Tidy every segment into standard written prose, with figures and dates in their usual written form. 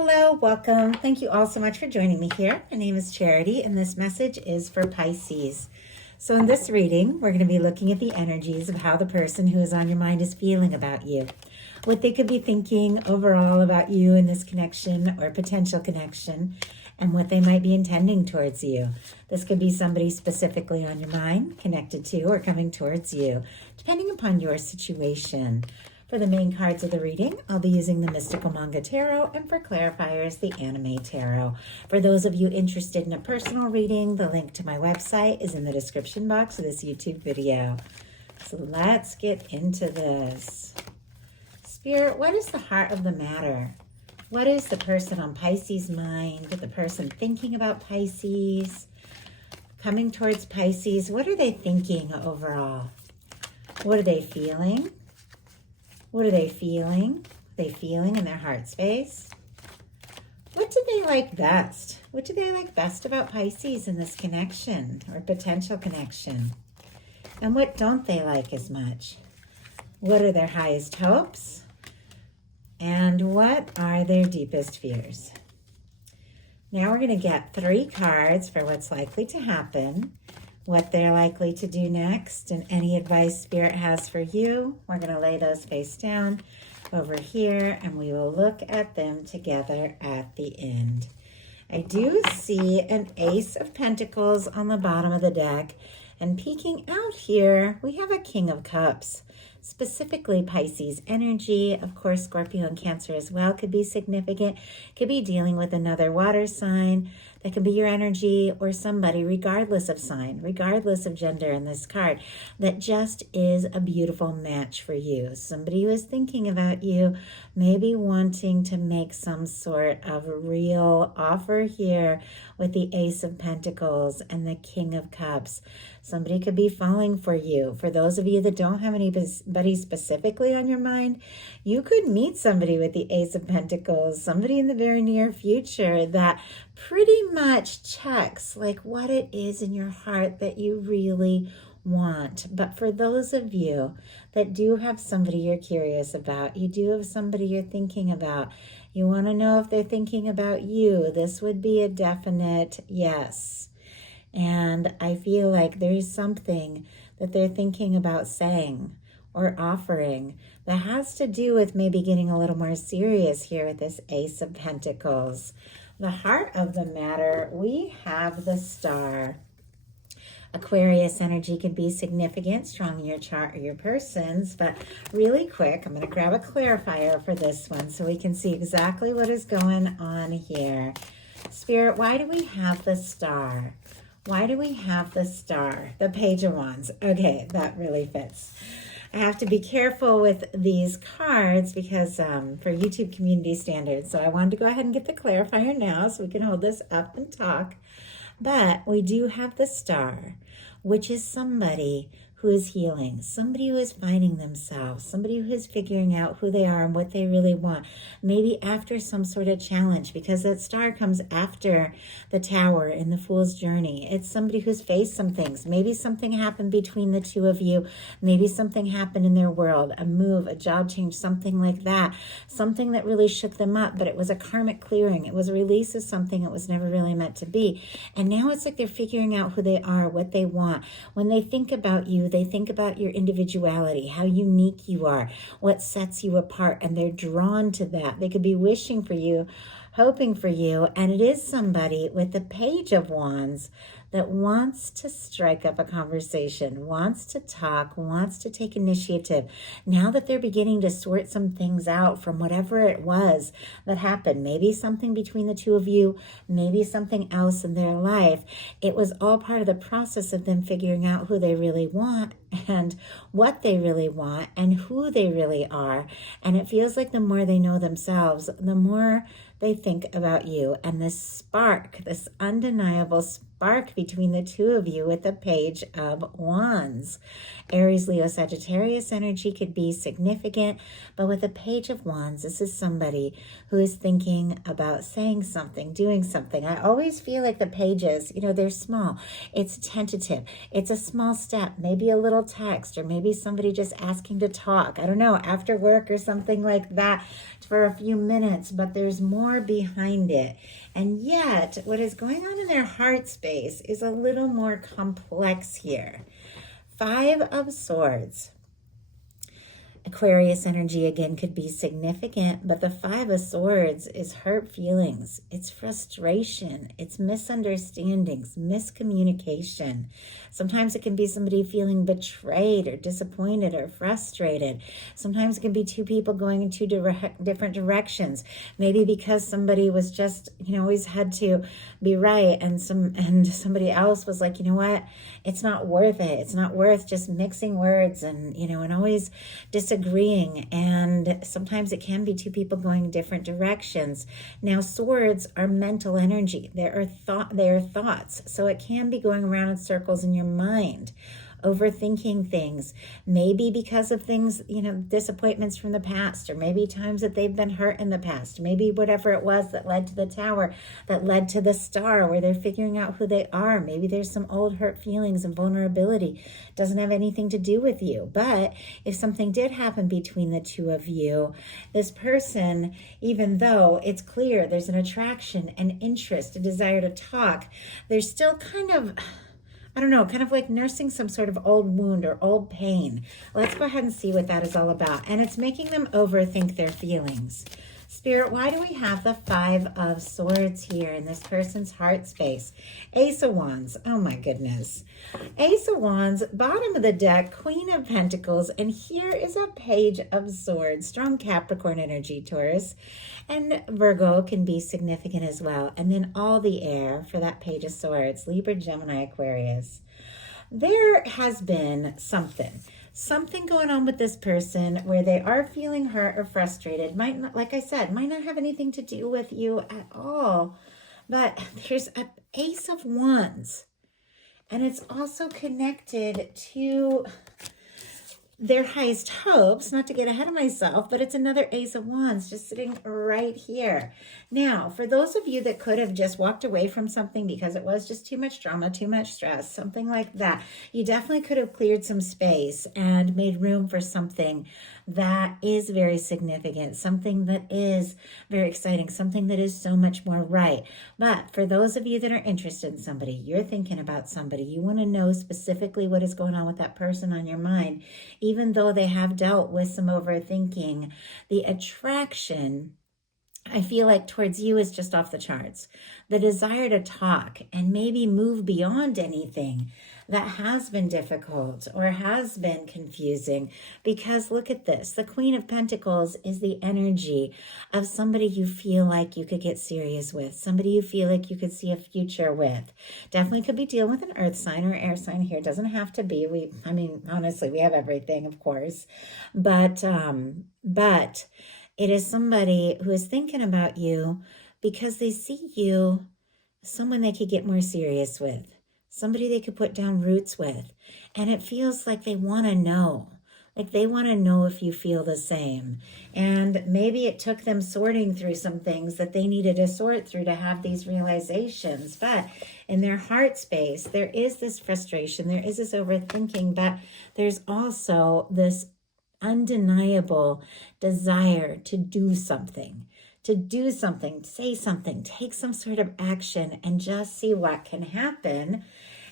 Hello, welcome. Thank you all so much for joining me here. My name is Charity, and this message is for Pisces. So in this reading, we're going to be looking at the energies of how the person who is on your mind is feeling about you, what they could be thinking overall about you in this connection or potential connection, and what they might be intending towards you. This could be somebody specifically on your mind, connected to or coming towards you, depending upon your situation. For the main cards of the reading, I'll be using the Mystical Manga Tarot, and for clarifiers, the Anime Tarot. For those of you interested in a personal reading, the link to my website is in the description box of this YouTube video. So let's get into this. Spirit, what is the heart of the matter? What is the person on Pisces' mind? The person thinking about Pisces? Coming towards Pisces? What are they thinking overall? What are they feeling? What are they feeling? Are they feeling in their heart space? What do they like best? What do they like best about Pisces in this connection or potential connection? And what don't they like as much? What are their highest hopes? And what are their deepest fears? Now we're going to get 3 cards for what's likely to happen, what they're likely to do next, and any advice Spirit has for you. We're going to lay those face down over here, and we will look at them together at the end. I do see an Ace of Pentacles on the bottom of the deck, and peeking out here, we have a King of Cups. Specifically Pisces energy. Of course, Scorpio and Cancer as well could be significant. Could be dealing with another water sign. That can be your energy or somebody, regardless of sign, regardless of gender in this card, that just is a beautiful match for you. Somebody who is thinking about you, maybe wanting to make some sort of real offer here with the Ace of Pentacles and the King of Cups. Somebody could be falling for you. For those of you that don't have anybody specifically on your mind, you could meet somebody with the Ace of Pentacles, somebody in the very near future that pretty much checks like what it is in your heart that you really want. But for those of you that do have somebody you're curious about, you do have somebody you're thinking about, you want to know if they're thinking about you, this would be a definite yes. And I feel like there's something that they're thinking about saying or offering that has to do with maybe getting a little more serious here with this Ace of Pentacles. The heart of the matter, we have the Star. Aquarius energy can be significant, strong in your chart or your person's, but really quick, I'm going to grab a clarifier for this one so we can see exactly what is going on here. Spirit, why do we have the Star? Why do we have the Star? The Page of Wands. Okay, that really fits. I have to be careful with these cards because for YouTube community standards. So I wanted to go ahead and get the clarifier now so we can hold this up and talk. But we do have the Star, which is somebody who is healing, somebody who is finding themselves, somebody who is figuring out who they are and what they really want, maybe after some sort of challenge, because that Star comes after the Tower in the Fool's Journey. It's somebody who's faced some things. Maybe something happened between the two of you. Maybe something happened in their world, a move, a job change, something like that, something that really shook them up, but it was a karmic clearing. It was a release of something that was never really meant to be. And now it's like they're figuring out who they are, what they want. When they think about you, they think about your individuality, how unique you are, what sets you apart, and they're drawn to that. They could be wishing for you, hoping for you, and it is somebody with the Page of Wands that wants to strike up a conversation, wants to talk, wants to take initiative. Now that they're beginning to sort some things out from whatever it was that happened, maybe something between the two of you, maybe something else in their life, it was all part of the process of them figuring out who they really want and what they really want and who they really are. And it feels like the more they know themselves, the more they think about you. And this spark, this undeniable spark between the two of you with the Page of Wands. Aries, Leo, Sagittarius energy could be significant, but with the Page of Wands, this is somebody who is thinking about saying something, doing something. I always feel like the pages, they're small. It's tentative. It's a small step, maybe a little text, or maybe somebody just asking to talk. I don't know, after work or something like that for a few minutes, but there's more behind it. And yet, what is going on in their heart space is a little more complex here. 5 of Swords. Aquarius energy again could be significant, but the 5 of Swords is hurt feelings, it's frustration, it's misunderstandings, miscommunication. Sometimes it can be somebody feeling betrayed or disappointed or frustrated. Sometimes it can be two people going in two different directions. Maybe because somebody was just, always had to be right, and somebody else was like, you know what, it's not worth it. It's not worth just mixing words and always disagreeing. And sometimes it can be two people going in different directions. Now, swords are mental energy. They are thoughts. So it can be going around in circles in your mind, overthinking things, maybe because of things, disappointments from the past, or maybe times that they've been hurt in the past, maybe whatever it was that led to the Tower, that led to the Star, where they're figuring out who they are. Maybe there's some old hurt feelings and vulnerability. Doesn't have anything to do with you. But if something did happen between the two of you, this person, even though it's clear there's an attraction, an interest, a desire to talk, there's still kind of like nursing some sort of old wound or old pain. Let's go ahead and see what that is all about. And it's making them overthink their feelings. Spirit, why do we have the 5 of Swords here in this person's heart space? Ace of Wands. Oh my goodness. Ace of Wands, bottom of the deck, Queen of Pentacles, and here is a Page of Swords. Strong Capricorn energy, Taurus. And Virgo can be significant as well. And then all the air for that Page of Swords, Libra, Gemini, Aquarius. There has been something going on with this person where they are feeling hurt or frustrated. Might not, like I said, might not have anything to do with you at all. But there's an Ace of Wands. And it's also connected to their highest hopes, not to get ahead of myself, but it's another Ace of Wands just sitting right here. Now, for those of you that could have just walked away from something because it was just too much drama, too much stress, something like that, you definitely could have cleared some space and made room for something that is very significant, something that is very exciting, something that is so much more right. But for those of you that are interested in somebody, you're thinking about somebody, you want to know specifically what is going on with that person on your mind, even though they have dealt with some overthinking, the attraction, I feel like, towards you is just off the charts. The desire to talk and maybe move beyond anything that has been difficult or has been confusing. Because look at this. The Queen of Pentacles is the energy of somebody you feel like you could get serious with, somebody you feel like you could see a future with. Definitely could be dealing with an earth sign or air sign here. Doesn't have to be. Honestly, we have everything, of course. But it is somebody who is thinking about you because they see you someone they could get more serious with, somebody they could put down roots with. And it feels like they want to know. Like they want to know if you feel the same. And maybe it took them sorting through some things that they needed to sort through to have these realizations. But in their heart space, there is this frustration. There is this overthinking. But there's also this undeniable desire to do something, say something, take some sort of action, and just see what can happen.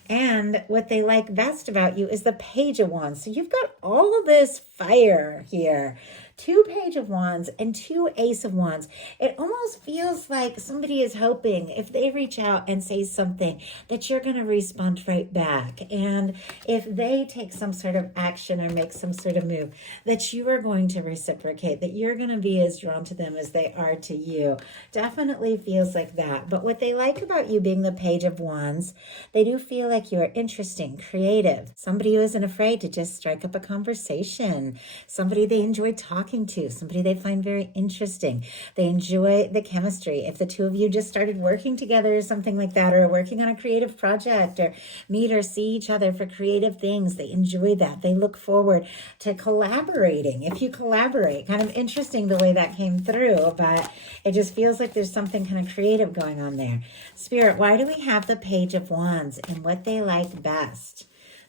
And what they like best about you is the Page of Wands. So you've got all of this fire here. 2 Page of Wands and 2 Ace of Wands. It almost feels like somebody is hoping if they reach out and say something that you're going to respond right back. And if they take some sort of action or make some sort of move, that you are going to reciprocate, that you're going to be as drawn to them as they are to you. Definitely feels like that. But what they like about you being the Page of Wands, they do feel like you're interesting, creative, somebody who isn't afraid to just strike up a conversation, somebody they enjoy talking talking to, somebody they find very interesting. They enjoy the chemistry. If the two of you just started working together or something like that, or working on a creative project, or meet or see each other for creative things, they enjoy that. They look forward to collaborating. If you collaborate, kind of interesting the way that came through, but it just feels like there's something kind of creative going on there. Spirit, why do we have the Page of Wands and what they like best?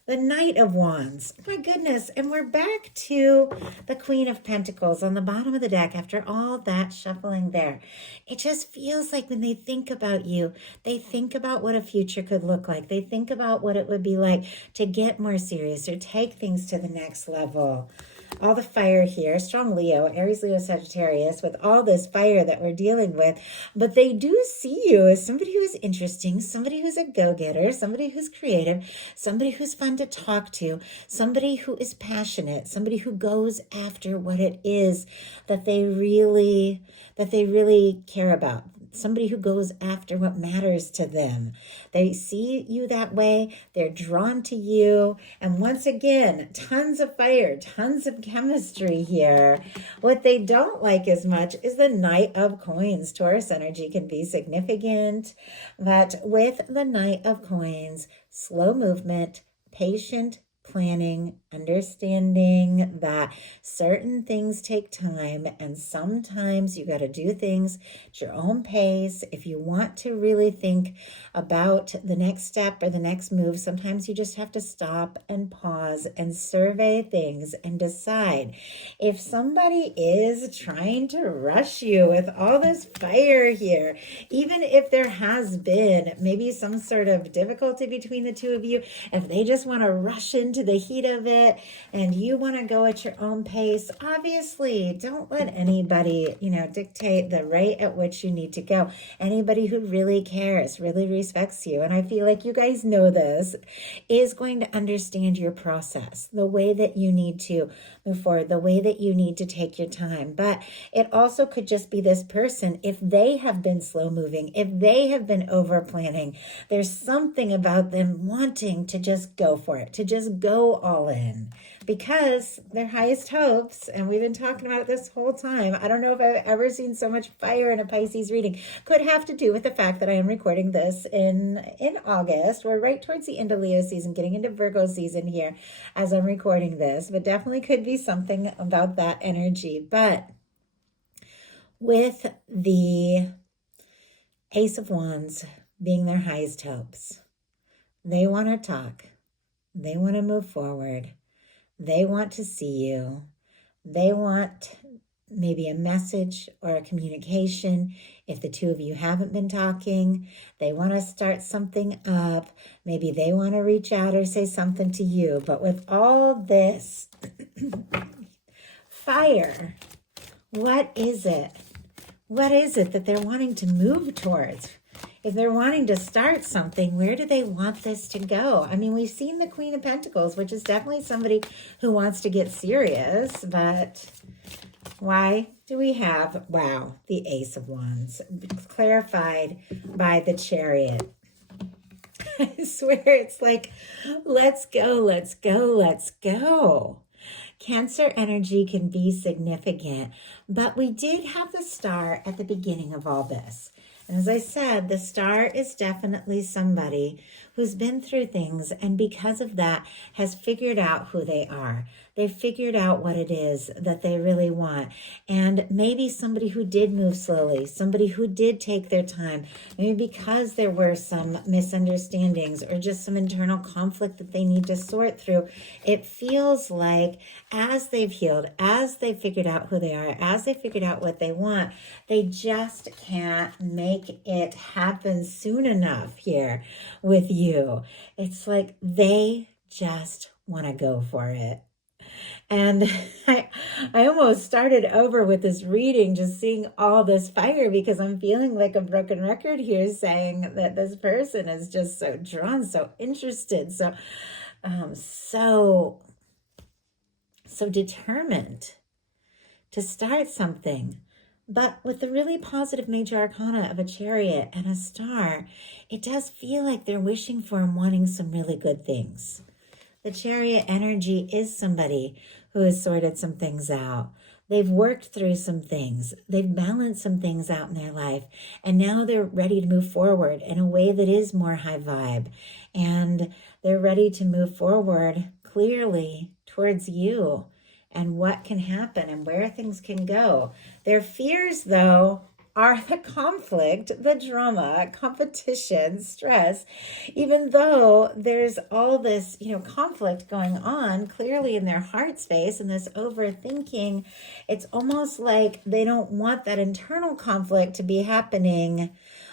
The Knight of Wands. My goodness. And we're back to the Queen of Pentacles on the bottom of the deck after all that shuffling there. It just feels like when they think about you, they think about what a future could look like. They think about what it would be like to get more serious or take things to the next level. All the fire here, strong Leo, Aries, Leo, Sagittarius, with all this fire that we're dealing with. But they do see you as somebody who is interesting, somebody who's a go-getter, somebody who's creative, somebody who's fun to talk to, somebody who is passionate, somebody who goes after what it is that they really care about. Somebody who goes after what matters to them. They see you that way. They're drawn to you. And once again, tons of fire, tons of chemistry here. What they don't like as much is the Knight of Coins. Taurus energy can be significant, but with the Knight of Coins, slow movement, patient planning, understanding that certain things take time, and sometimes you got to do things at your own pace. If you want to really think about the next step or the next move, sometimes you just have to stop and pause and survey things and decide. If somebody is trying to rush you with all this fire here, even if there has been maybe some sort of difficulty between the two of you, if they just want to rush into the heat of it and you want to go at your own pace, obviously don't let anybody, dictate the rate at which you need to go. Anybody who really cares, really respects you, and I feel like you guys know this, is going to understand your process, the way that you need to move forward, the way that you need to take your time. But it also could just be this person, if they have been slow moving, if they have been over planning, there's something about them wanting to just go for it, to just go all in, because their highest hopes, and we've been talking about it this whole time, I don't know if I've ever seen so much fire in a Pisces reading, could have to do with the fact that I am recording this in August. We're right towards the end of Leo season, getting into Virgo season here as I'm recording this, but definitely could be something about that energy. But with the Ace of Wands being their highest hopes, they want to talk, they want to move forward, they want to see you, they want maybe a message or a communication. If the two of you haven't been talking, they want to start something up. Maybe they want to reach out or say something to you. But with all this fire, what is it? What is it that they're wanting to move towards? If they're wanting to start something, where do they want this to go? I mean, we've seen the Queen of Pentacles, which is definitely somebody who wants to get serious, but why do we have, wow, the Ace of Wands, clarified by the Chariot? I swear it's like, let's go, let's go, let's go. Cancer energy can be significant, but we did have the Star at the beginning of all this. And as I said, the Star is definitely somebody who's been through things, and because of that has figured out who they are. They've figured out what it is that they really want. And maybe somebody who did move slowly, somebody who did take their time, maybe because there were some misunderstandings or just some internal conflict that they need to sort through. It feels like as they've healed, as they've figured out who they are, as they figured out what they want, they just can't make it happen soon enough here with you. It's like they just want to go for it. And I almost started over with this reading, just seeing all this fire, because I'm feeling like a broken record here, saying that this person is just so drawn, so interested, so determined to start something. But with the really positive major arcana of a Chariot and a Star, it does feel like they're wishing for and wanting some really good things. The Chariot energy is somebody who has sorted some things out. They've worked through some things. They've balanced some things out in their life. And now they're ready to move forward in a way that is more high vibe. And they're ready to move forward clearly towards you and what can happen and where things can go. Their fears, though, are the conflict, the drama, competition, stress, even though there's all this, conflict going on clearly in their heart space and this overthinking. It's almost like they don't want that internal conflict to be happening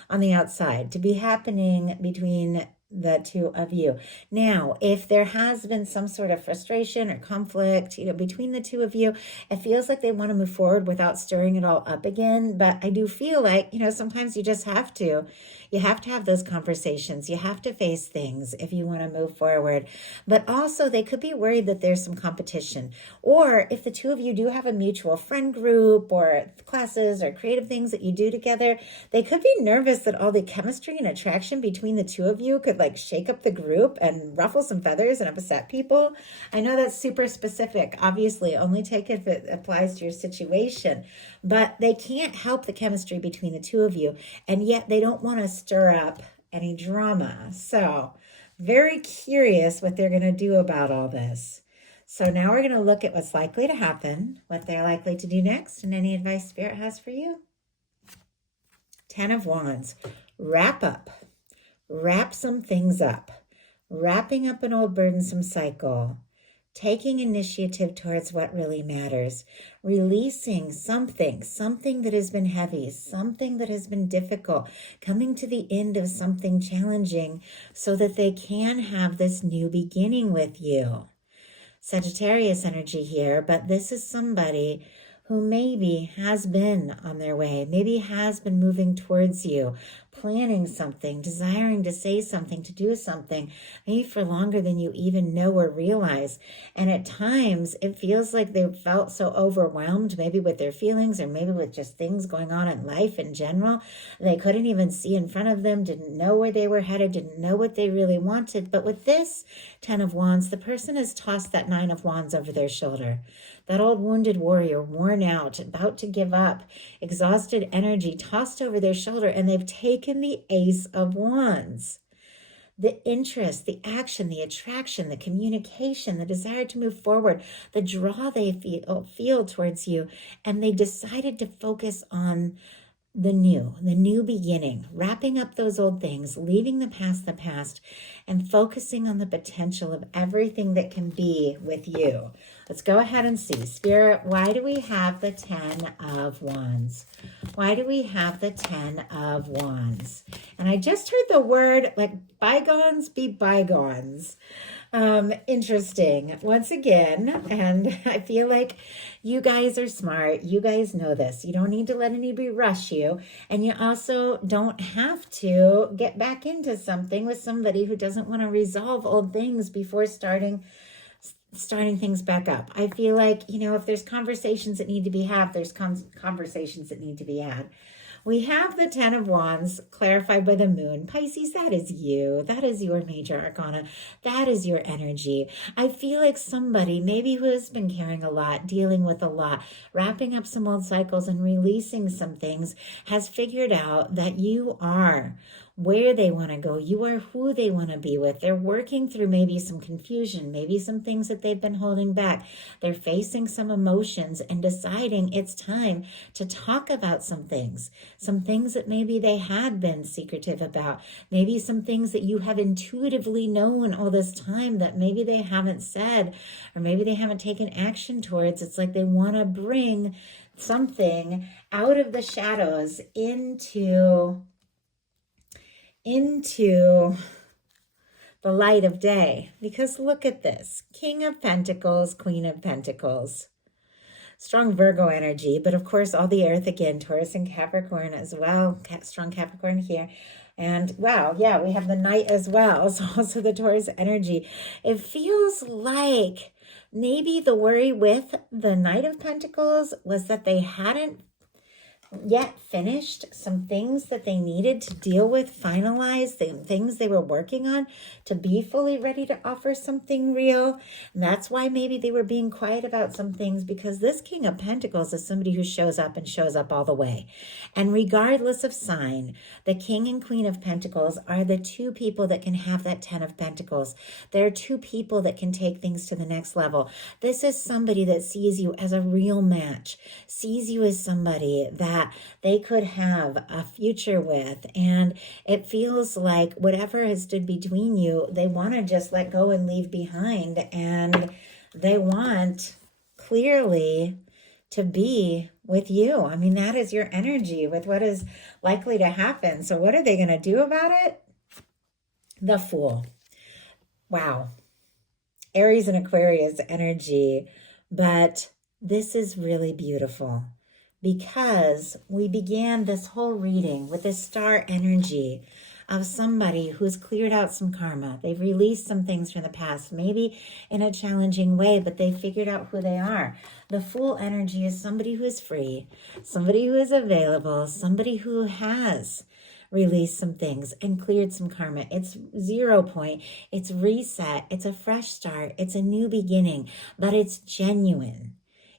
on the outside, to be happening between the two of you. Now, if there has been some sort of frustration or conflict, between the two of you, it feels like they want to move forward without stirring it all up again. But I do feel like, sometimes you just have to. You have to have those conversations. You have to face things if you want to move forward. But also, they could be worried that there's some competition. Or if the two of you do have a mutual friend group or classes or creative things that you do together, they could be nervous that all the chemistry and attraction between the two of you could shake up the group and ruffle some feathers and upset people. I know that's super specific. Obviously, only take it if it applies to your situation. But they can't help the chemistry between the two of you, and yet they don't want to stir up any drama. So, very curious what they're going to do about all this. So now we're going to look at what's likely to happen, what they're likely to do next, and any advice Spirit has for you. 10 of Wands. Wrap up. Wrap some things up. Wrapping up an old burdensome cycle. Taking initiative towards what really matters. Releasing something that has been heavy, something that has been difficult. Coming to the end of something challenging so that they can have this new beginning with you. Sagittarius energy here, but this is somebody who maybe has been on their way, maybe has been moving towards you, planning something, desiring to say something, to do something, maybe for longer than you even know or realize. And at times, it feels like they felt so overwhelmed, maybe with their feelings or maybe with just things going on in life in general. They couldn't even see in front of them, didn't know where they were headed, didn't know what they really wanted. But with this 10 of Wands, the person has tossed that 9 of Wands over their shoulder. That old wounded warrior, worn out, about to give up, exhausted energy tossed over their shoulder, and they've taken the Ace of Wands. The interest, the action, the attraction, the communication, the desire to move forward, the draw they feel towards you, and they decided to focus on the new beginning, wrapping up those old things, leaving the past, and focusing on the potential of everything that can be with you. Let's go ahead and see. Spirit, why do we have the 10 of Wands? Why do we have the 10 of Wands? And I just heard the word, bygones be bygones. Interesting once again. And I feel like you guys are smart. You guys know this. You don't need to let anybody rush you. And you also don't have to get back into something with somebody who doesn't want to resolve old things before starting things back up. I feel like, if there's conversations that need to be had, there's conversations that need to be had. We have the 10 of Wands clarified by the moon. Pisces, that is you. That is your major arcana. That is your energy. I feel like somebody maybe who has been carrying a lot, dealing with a lot, wrapping up some old cycles and releasing some things, has figured out that you are where they want to go. You are who they want to be with. They're working through maybe some confusion, maybe some things that they've been holding back. They're facing some emotions and deciding it's time to talk about some things that maybe they had been secretive about, maybe some things that you have intuitively known all this time that maybe they haven't said, or maybe they haven't taken action towards. It's like they want to bring something out of the shadows into the light of day. Because look at this. King of Pentacles, Queen of Pentacles. Strong Virgo energy, but of course all the earth again, Taurus and Capricorn as well. Strong Capricorn here. And wow, yeah, we have the Knight as well. So also the Taurus energy. It feels like maybe the worry with the Knight of Pentacles was that they hadn't yet finished some things that they needed to deal with, finalize the things they were working on to be fully ready to offer something real. And that's why maybe they were being quiet about some things, because this King of Pentacles is somebody who shows up and shows up all the way. And regardless of sign, the King and Queen of Pentacles are the two people that can have that 10 of Pentacles. They're two people that can take things to the next level. This is somebody that sees you as a real match, sees you as somebody that they could have a future with. And it feels like whatever has stood between you, they want to just let go and leave behind. And they want clearly to be with you. I mean, that is your energy with what is likely to happen. So what are they going to do about it? The Fool. Wow. Aries and Aquarius energy. But this is really beautiful, because we began this whole reading with this star energy of somebody who's cleared out some karma. They've released some things from the past, maybe in a challenging way, but they figured out who they are. The Fool energy is somebody who is free, somebody who is available, somebody who has released some things and cleared some karma. It's 0 point. It's reset. It's a fresh start. It's a new beginning, but it's genuine.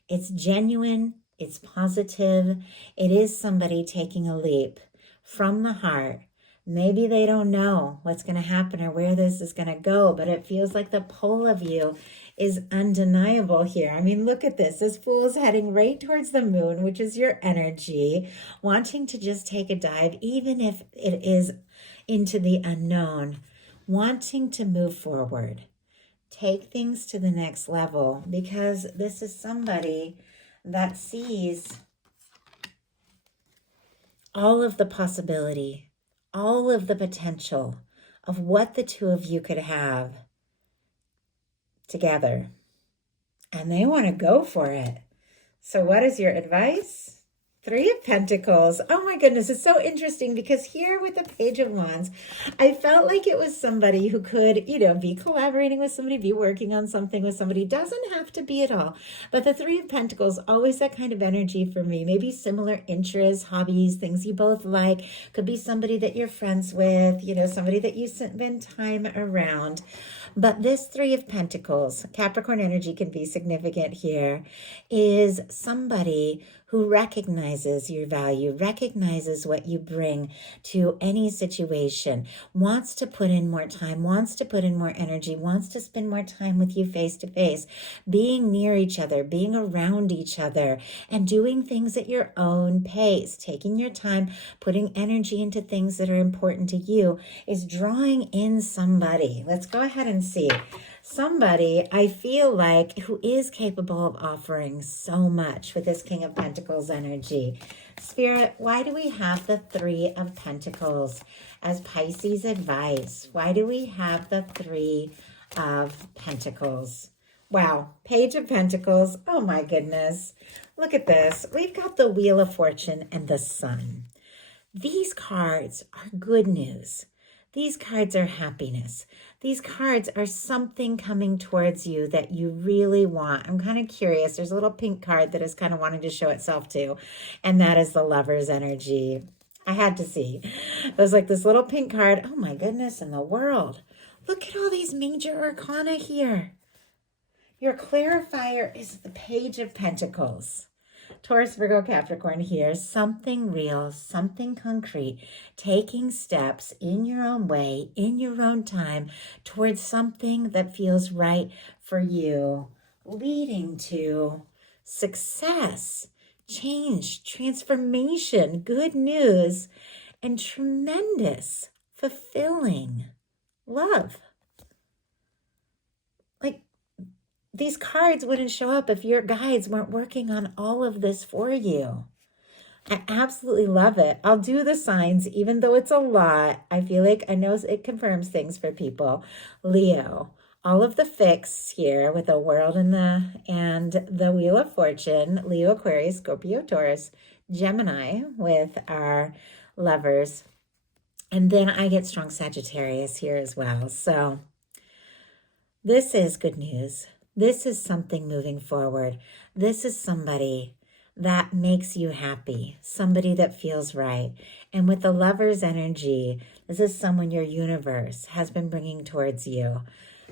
It's genuine. It's positive. It is somebody taking a leap from the heart. Maybe they don't know what's going to happen or where this is going to go, but it feels like the pull of you is undeniable here. I mean, look at this. This Fool is heading right towards the moon, which is your energy, wanting to just take a dive, even if it is into the unknown, wanting to move forward, take things to the next level, because this is somebody that sees all of the possibility, all of the potential of what the two of you could have together. And they want to go for it. So what is your advice? 3 of Pentacles. Oh my goodness, it's so interesting, because here with the Page of Wands, I felt like it was somebody who could, be collaborating with somebody, be working on something with somebody. Doesn't have to be at all. But the 3 of Pentacles, always that kind of energy for me. Maybe similar interests, hobbies, things you both like. Could be somebody that you're friends with, somebody that you spend time around. But this 3 of Pentacles, Capricorn energy can be significant here, is somebody who recognizes your value, recognizes what you bring to any situation, wants to put in more time, wants to put in more energy, wants to spend more time with you face to face, being near each other, being around each other, and doing things at your own pace, taking your time, putting energy into things that are important to you, is drawing in somebody. Let's go ahead and see. Somebody, I feel like, who is capable of offering so much with this King of Pentacles energy. Spirit, why do we have the 3 of Pentacles as Pisces advice? Why do we have the 3 of Pentacles? Wow, Page of Pentacles. Oh my goodness. Look at this. We've got the Wheel of Fortune and the Sun. These cards are good news. These cards are happiness. These cards are something coming towards you that you really want. I'm kind of curious. There's a little pink card that is kind of wanting to show itself too, and that is the Lover's energy. I had to see. It was like this little pink card. Oh my goodness, in the world. Look at all these major arcana here. Your clarifier is the Page of Pentacles. Taurus, Virgo, Capricorn here, something real, something concrete, taking steps in your own way, in your own time, towards something that feels right for you, leading to success, change, transformation, good news, and tremendous, fulfilling love. These cards wouldn't show up if your guides weren't working on all of this for you. I absolutely love it. I'll do the signs, even though it's a lot. I feel like I know it confirms things for people. Leo, all of the fixed here with the World and the Wheel of Fortune. Leo, Aquarius, Scorpio, Taurus, Gemini with our Lovers. And then I get strong Sagittarius here as well. So this is good news. This is something moving forward. This is somebody that makes you happy, somebody that feels right. And with the Lover's energy, this is someone your universe has been bringing towards you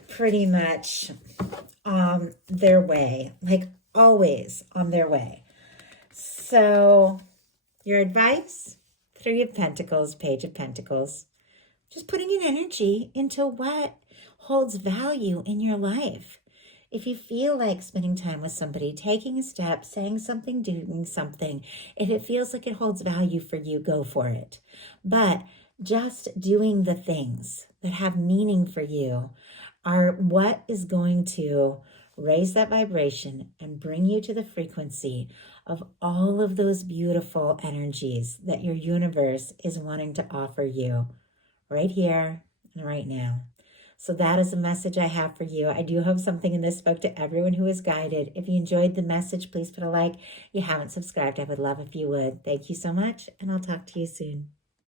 pretty much on their way, like always on their way. So your advice, Three of Pentacles, Page of Pentacles, just putting an energy into what holds value in your life. If you feel like spending time with somebody, taking a step, saying something, doing something, if it feels like it holds value for you, go for it. But just doing the things that have meaning for you are what is going to raise that vibration and bring you to the frequency of all of those beautiful energies that your universe is wanting to offer you right here and right now. So that is a message I have for you. I do hope something in this spoke to everyone who is guided. If you enjoyed the message, please put a like. If you haven't subscribed, I would love if you would. Thank you so much, and I'll talk to you soon.